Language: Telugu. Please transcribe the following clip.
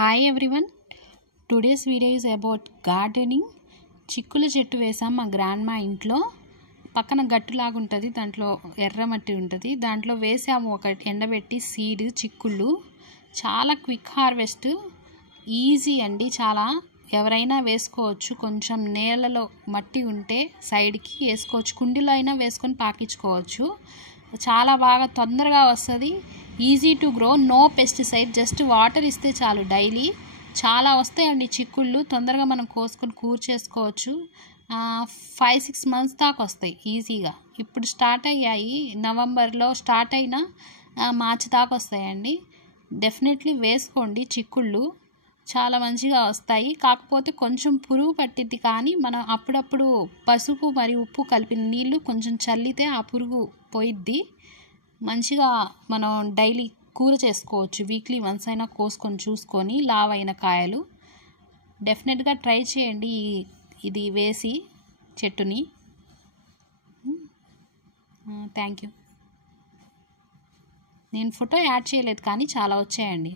Hi everyone, today's video is about gardening. చిక్కుల చెట్టు వేసాం మా గ్రాండ్మా ఇంట్లో. పక్కన గట్టులాగా ఉంటుంది, దాంట్లో ఎర్రమట్టి ఉంటుంది, దాంట్లో వేసాము ఒక ఎండబెట్టి సీడ్ చిక్కుళ్ళు. చాలా క్విక్ హార్వెస్ట్, ఈజీ అండి. చాలా ఎవరైనా వేసుకోవచ్చు. కొంచెం నేలలో మట్టి ఉంటే సైడ్కి వేసుకోవచ్చు, కుండీలో అయినా వేసుకొని పాకించుకోవచ్చు. చాలా బాగా తొందరగా వస్తుంది. Easy to grow, no pesticide, just water ఇస్తే చాలు. డైలీ చాలా వస్తాయండి చిక్కుళ్ళు. తొందరగా మనం కోసుకొని కూర చేసుకోవచ్చు. 5-6 months దాకా వస్తాయి ఈజీగా. ఇప్పుడు స్టార్ట్ అయ్యాయి, నవంబర్లో స్టార్ట్ అయినా మార్చి దాకా వస్తాయండి. డెఫినెట్లీ వేసుకోండి చిక్కుళ్ళు, చాలా మంచిగా వస్తాయి. కాకపోతే కొంచెం పురుగు పట్టిద్ది, కానీ మనం అప్పుడప్పుడు పసుపు మరియు ఉప్పు కలిపిన నీళ్ళు కొంచెం చల్లితే ఆ పురుగు పోయిద్ది. మంచిగా మనం డైలీ కూర చేసుకోవచ్చు. వీక్లీ వన్స్ అయినా కోసుకొని చూసుకొని లావైన కాయలు. డెఫినెట్గా ట్రై చేయండి ఇది వేసి చెట్టుని. Thank you. నేను ఫోటో యాడ్ చేయలేదు కానీ చాలా వచ్చాయండి.